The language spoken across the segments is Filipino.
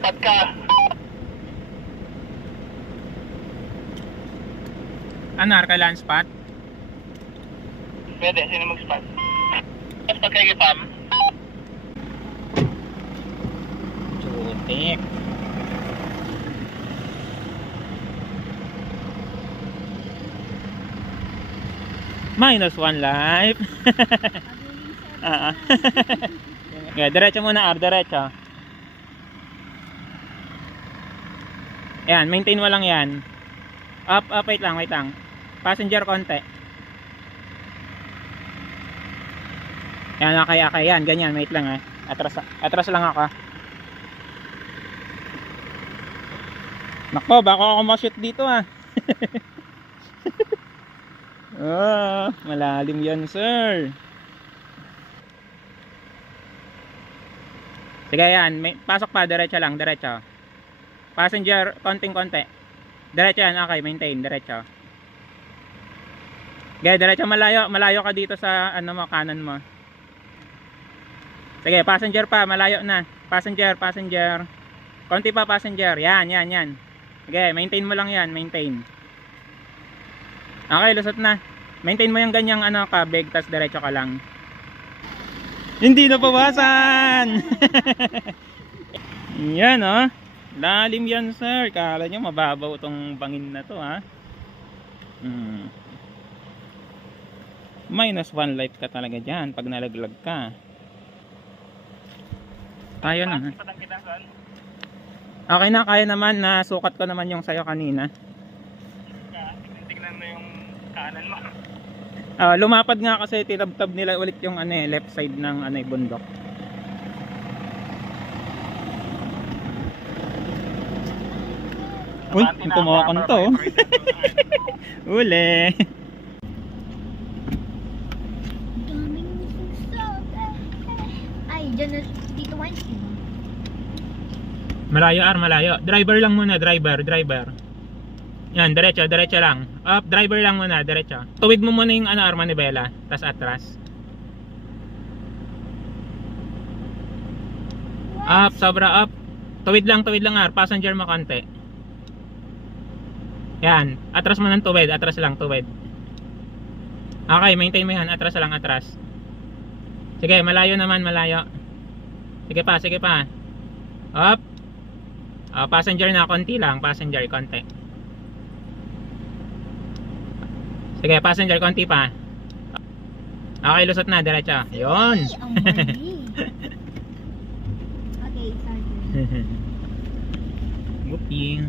mag-spot ka. Ano, kailangan spot? Pwede, sino mag-spot? Spot kayo kay Pam. Chutik. -1 life. Okay, diretso muna, diretso. Ayan, maintain mo lang yan. Up, wait lang. Passenger konti. Yan, okay, yan, ganyan, wait lang atras lang ako. Nako, baka ako ma-shoot dito Oh, malalim yan, sir. Sige, yan, pasok pa, diretso lang, diretso. Passenger, konting-konti. Diretso yan, okay, maintain, diretso. Okay, diretso, malayo ka dito sa ano mo, kanan mo. Sige, passenger pa, malayo na. Passenger. Konti pa passenger. Yan. Sige, maintain mo lang yan, maintain. Okay, lusot na. Maintain mo yung ganyang kabig, tas diretso ka lang. Hindi nabawasan. Yan lalim yan, sir. Kala nyo mababaw tong bangin na to -1 life ka talaga dyan pag nalaglag ka. Kaya na. Okay na, kaya naman. Nasukat ko naman yung sayo kanina. Tignan mo yung kanan mo. Lumapad nga kasi tinabtab nila ulit yung left side ng bundok. Uy, kumakan to. Uli. Ay, dyan na dito Weinstein. Malayo. Driver lang muna, driver. Yan, diretso lang. Up, driver lang muna, diretso. Tuwid mo muna yung manibela, tas atras. Up, sobra up. Tuwid lang passenger mo konti. Yan, atras mo ng tuwid, tuwid. Okay, maintain mo yan, atras. Sige, malayo. Sige pa. Up. Passenger na, konti lang, konti. Sige, passenger, konti pa. Okay, lusot na, diretso. Yun. Okay, sorry. Whooping.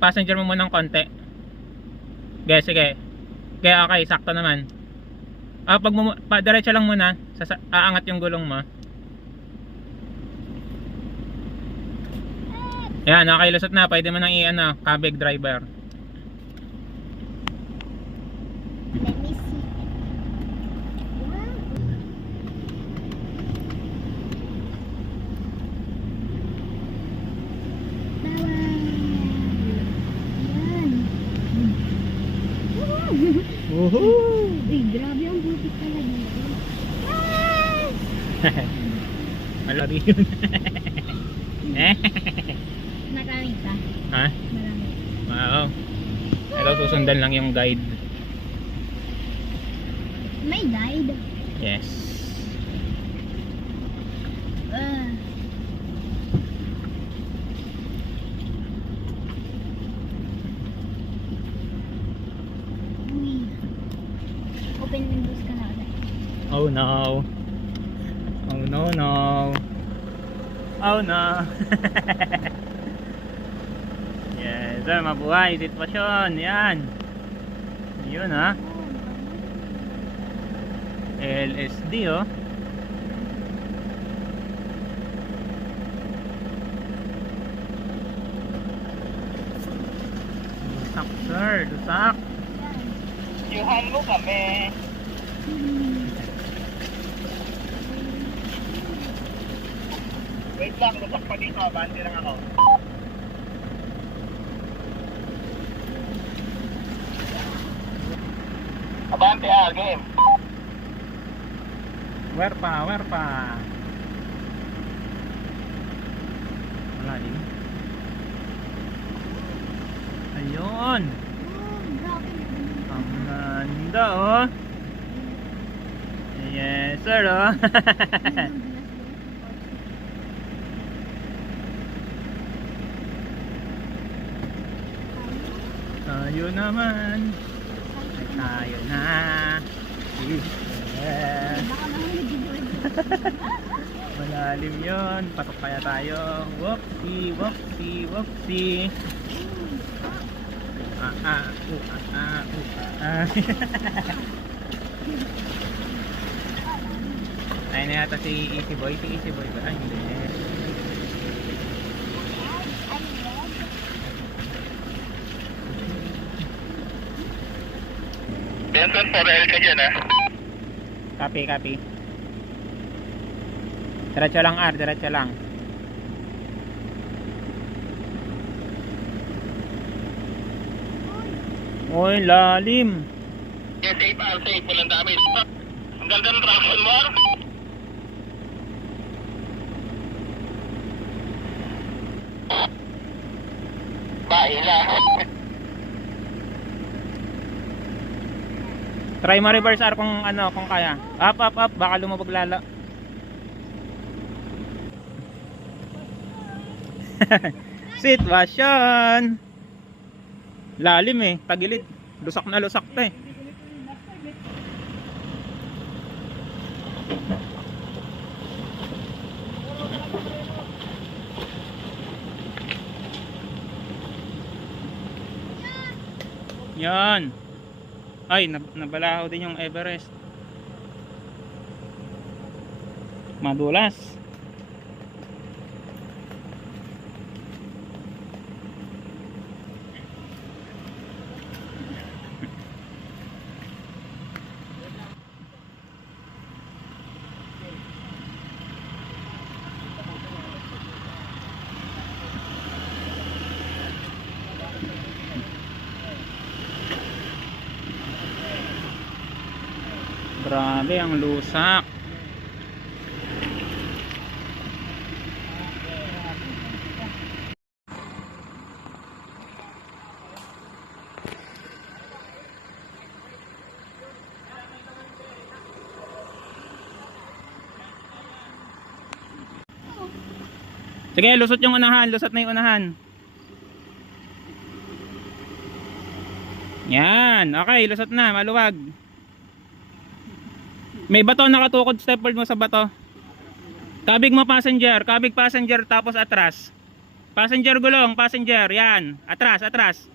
Passenger mo muna ng konti. Sige. Okay, sakto naman. Diretso lang muna. Aangat yung gulong mo. Yan, okay, lusot na. Pwede mo nang kabig driver. Let me see. Woohoo! Uy, grabe ang butik pala dito. Malari yun. Marami ka? Ha? Marami. Wow. Ito, susundan lang yung guide. May guide? Yes. Uy. Open windows ka na ulit. Oh no. Yes, mabuhay sitwasyon. Yan. Yun LSD Lusak, sir, lusak. Yuhan mo kami. Wait lang, lusak pa dito. Bandi lang ako. Abante game. Where pa? Lalim. Ayun. Oh, grabe. Ang ganda oh. Yes sir oh. Tayo naman. Ay, tayo na. Yes. Baka mahulog yun. Malalim yun. Patok kaya tayo. Whoopsie, whoopsie, whoopsie. Ayun na yata si Easy Boy. Si Easy Boy ba? Ay, hindi. Benson, 4L ka dyan ah. Copy, copy. Diretso lang R, diretso lang. Uy, lalim. Yes, safe R, safe. Walang damage. Ang ganda ng traction mo. Baila. Try mo reverse R kung ano, kung kaya. Up, up, up, baka lumabog lalo. Sitwasyon. Lalim eh, tagilid. Lusak na lusak 'to eh. Yan. Ay, nabalaho din yung Everest. Madulas. Grabe ang lusak. Sige, lusot yung unahan, lusot na yung unahan. Yan, okay, lusot na, maluwag. May bato nakatukod, stepboard mo sa bato. Kabig mo passenger, kabig passenger tapos atras. Passenger gulong, passenger, yan. Atras, atras.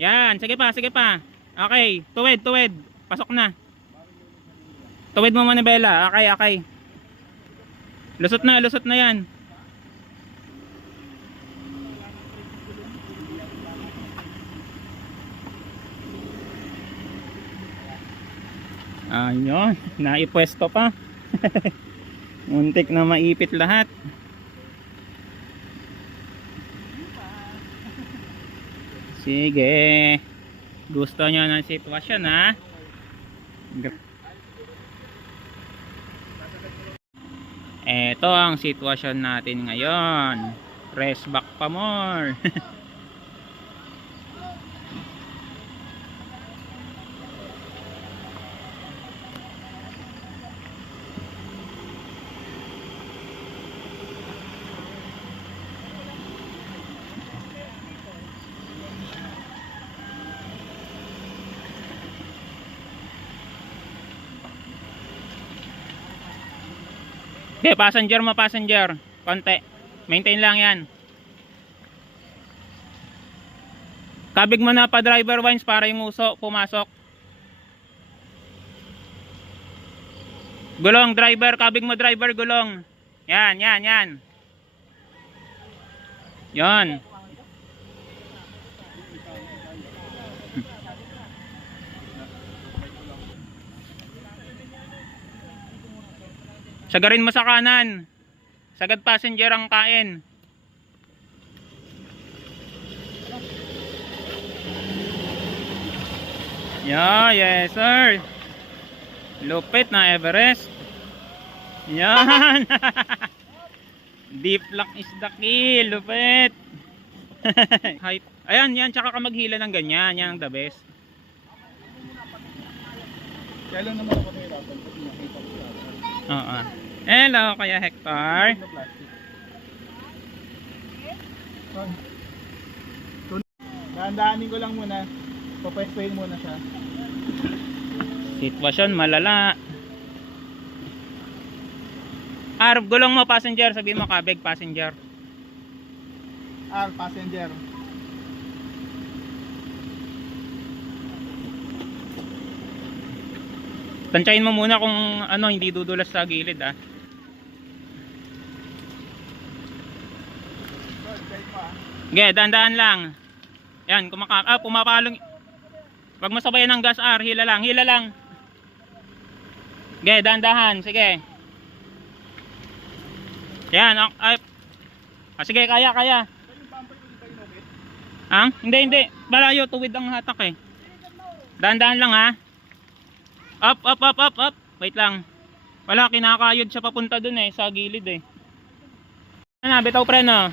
Yan, sige pa, sige pa. Okay, tuwid, tuwid. Pasok na. Tuwid mo manibela, okay, okay. Lusot na yan. Ayun, naipwesto pa. Muntik na maipit lahat. Sige. Gusto nyo ng sitwasyon ha? Ito ang sitwasyon natin ngayon. Rest back pa more. Okay, passenger mo, passenger. Konti. Maintain lang yan. Kabig mo na pa driver winds para yung uso pumasok. Gulong, driver. Kabig mo, driver, gulong. Yan, yan, yan. Yan. Sagarin mo sa kanan. Sagad passenger ang kain. Yeah, yes sir. Lupit na Everest. Yan. Deep lock is the kill. Lupit. Height. Ayan, yan. Tsaka ka maghila ng ganyan. Yan ang the best. Kaya lang naman ako nahirapan kasi nakita ko siya. Oo. Hello, Kuya Hector. Dahan-dahanin ko lang muna. Papwestuhin muna siya. Sitwasyon malala. Gulong mo passenger, sabihin mo kabig passenger. Passenger. Tansyahin mo muna kung ano hindi dudulas sa gilid ah. Okay, dahan-dahan lang. Yan, pumapalong. Wag mo sabayan ng gas R, hila lang, hila lang. Okay, dahan-dahan, sige. Yan, sige, kaya. Hindi. Balayo, tuwid ang hatak eh. Dahan-dahan lang ha. Up. Wait lang. Wala, kinakayod siya papunta dun eh, sa gilid eh. Ano, bitaw preno.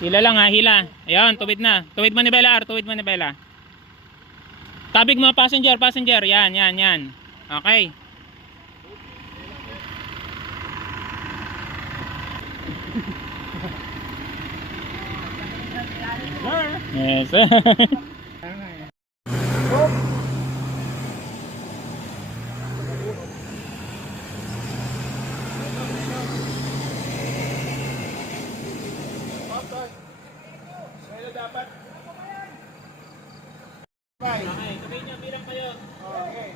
Hila lang ha, hila. Ayun, tuwid na. Tuwid mo ni Bella R, tuwid mo ni Bella. Tabig mo, passenger. Yan. Okay. Yes. Okay, sabihin niyo, bilang kayo. Okay.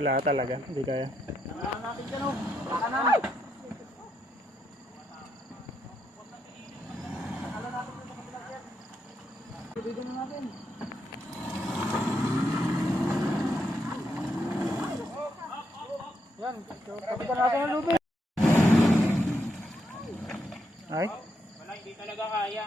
Wala talaga, hindi kaya. Natin ka no. Kanan. Dito na natin. Yan, kapitan natin ang lubid. Ay? Wala, hindi talaga kaya.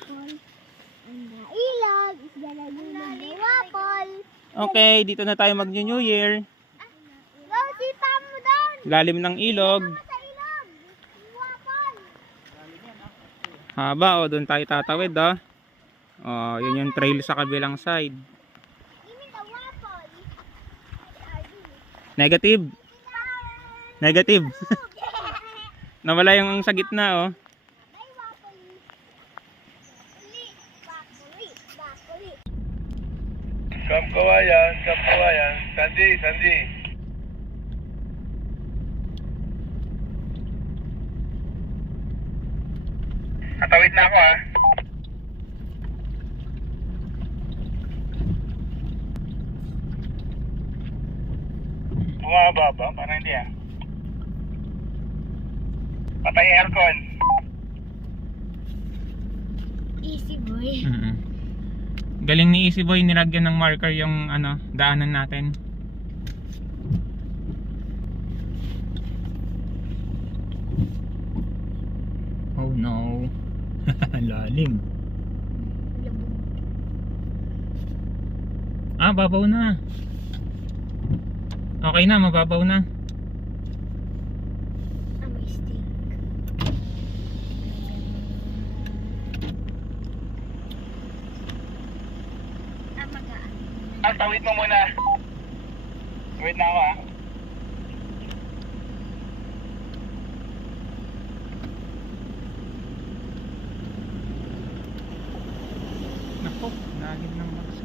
waffle. And the ilog is gonna be the waffle. Okay, dito na tayo mag-New Year. Go, sipa mo down. Lalim ng ilog. Sa ilog. Waffle. Haba, oh, doon tayo tatawid, oh. Oh, yun yung trail sa kabilang side. Give me the waffle. Negative. Negative. Nawala yung sa gitna, oh. May waffle. Uli. Waffle. Waffle. Kawayan. Sandy. Katawid na ako ah. Bumaba ba? Parang hindi ah. Patay aircon. Easy boy. Galing ni Easy Boy, nilagyan ng marker yung ano, daanan natin. Oh no. Lalim. Ah, babaw na. Okay na, mababaw na. May stick. Magaan. Tawid mo muna. Tawid na ako ah. Nako, lahid ng bakso.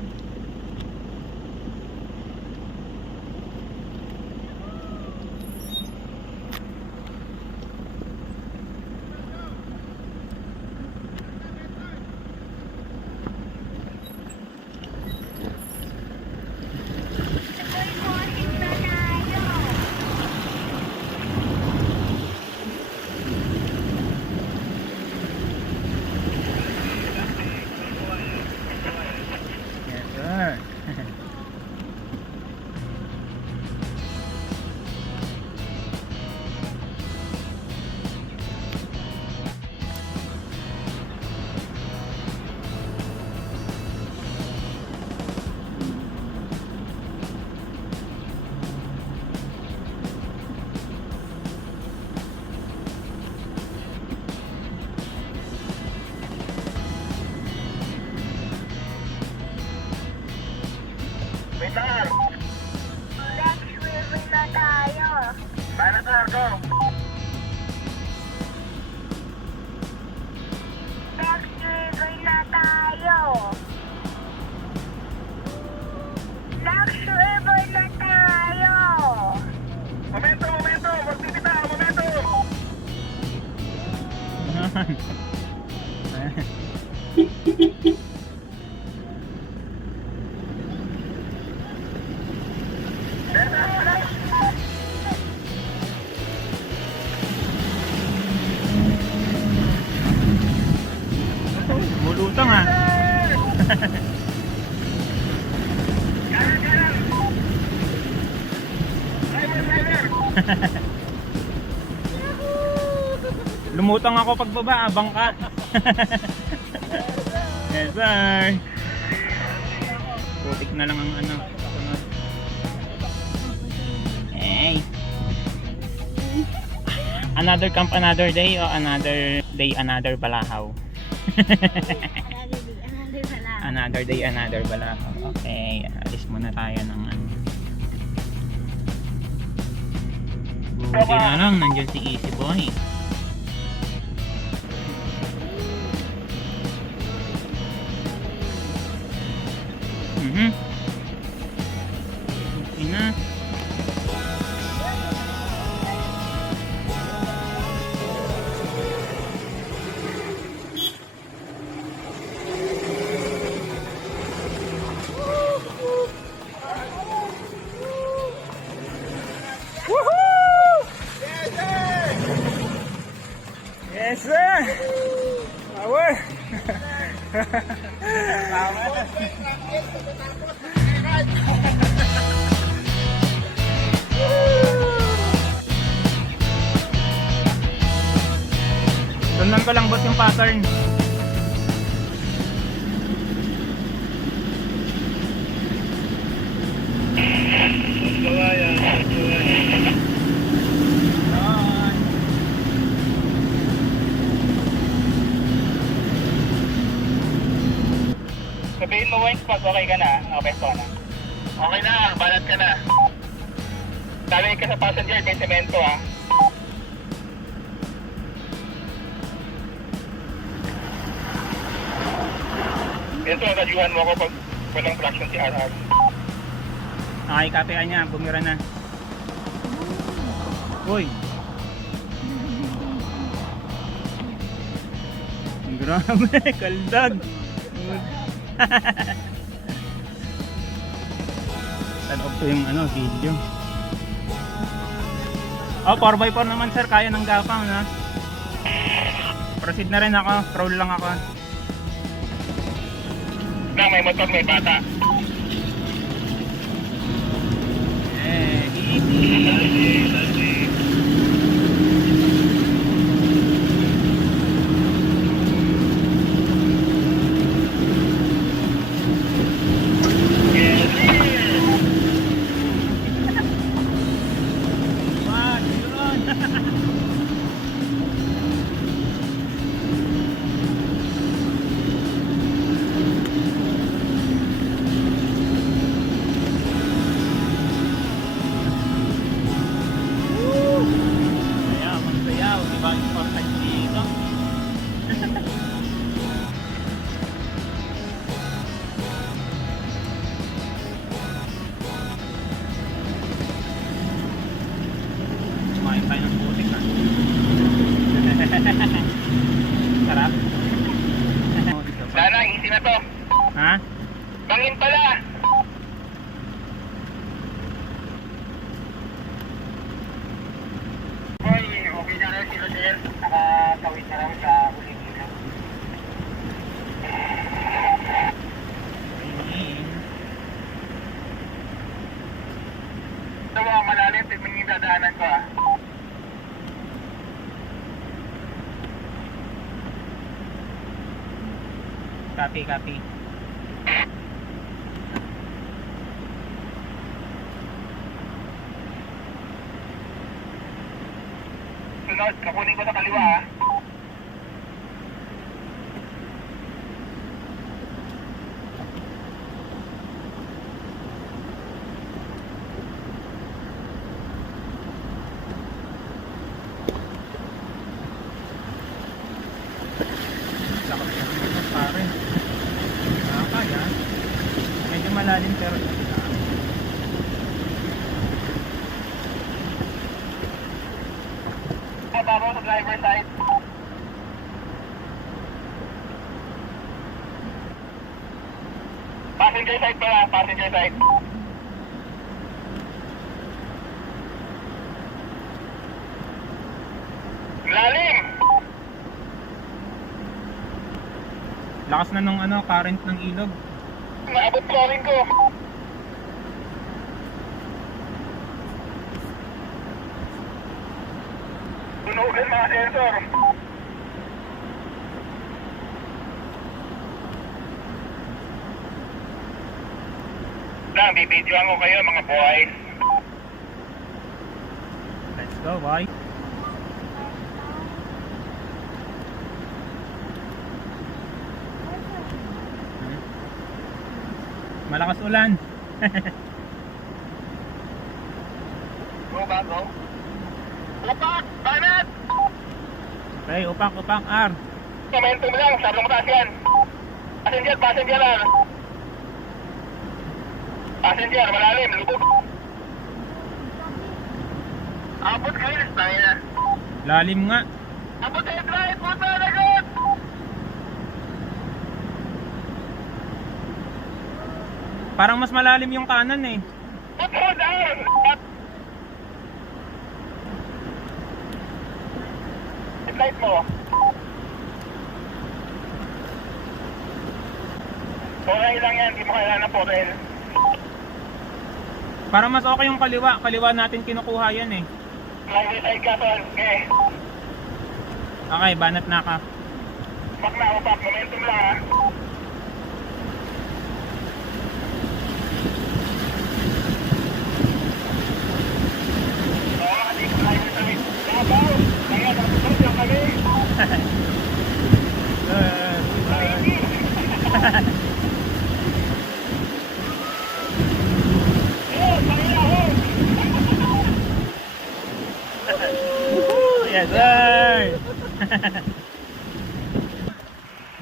Yes, sir. Wait lang. Next river na tayo. Paano sir? Go. Next river na tayo. Next river na tayo. Momento. Magbibitaw, momento. Bulutang ah. Lumutang ako pagbaba, abang ka. Yes sir. Putik na lang ang ano. Sunod. Hey. Another camp, another day, o another day, another balahaw. Another day, another balahaw. Okay, alis muna tayo ng ano. Buti na lang, nandiyan si Easy Boy. Okay na. Yes sir! Power! Sundan ko lang boss yung pattern. Kawayan. Yan. Sabihin mo, Wayne, pag okay ka na, nakapesto ka na. Okay na, balat ka na. Dali ka sa passenger, may semento ah. Ito, nadyuhan mo ako pag walang traction si RR. Okay, kapean niya. Bumira na. Uy. Grabe, kaldag. Turn off ko yung video. Oh, 4x4 naman sir, kaya ng gapang na. Proceed na rin ako, crawl lang ako. Na, may motor, may bata. Easy. Wag, yun. Sayaw, magsayaw. Diba important dito? Kumain tayo ng putik ha. Sarap. Sana, easy na to. Ha? Bangin pala. Hoy, okay na rin si Rodel. Nakatawid na rin sa huling ilaw. Ito mga malalim, tignan yung dadaanan ko ah. Copy. Sunod, kapunin ko sa kaliwa ah. Lakot na ito pare. Nakakaya. Medyo malalim pero Baba sa driver side. Passenger side pala, passenger side. Lalim! lakas na nung current ng ilog. Naabot flooring ko. Tunugan mga sensor. Lang, bibidyoan ko kayo mga boys. Let's go, boy. Malakas ulan. Go ba, go? Upak! Banat! Okay, upak, R. Momentum lang, sablong mataas yan. Passenger lang. Passenger, malalim, lubog. Abot grills, tayo na. Lalim nga. Abot headlight, puta, lagot! Parang mas malalim yung kanan eh. Puto, down! Headlight mo. Okay lang yan, di mo kailangan ng porel. Parang mas okay yung kaliwa. Kaliwa natin kinukuha yan eh. Highway side ka, tol. Okay. Okay, banat na ka. Upak na, upak. Momentum lang, ha. Oh, Panginoon! Yes, sir!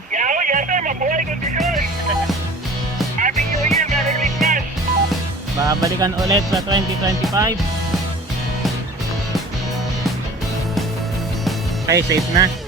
Yaw, yes sir, mabuhay kondisyon! Happy New Year, Merry Christmas! Babalikan ulit sa 2025. Okay, safe na.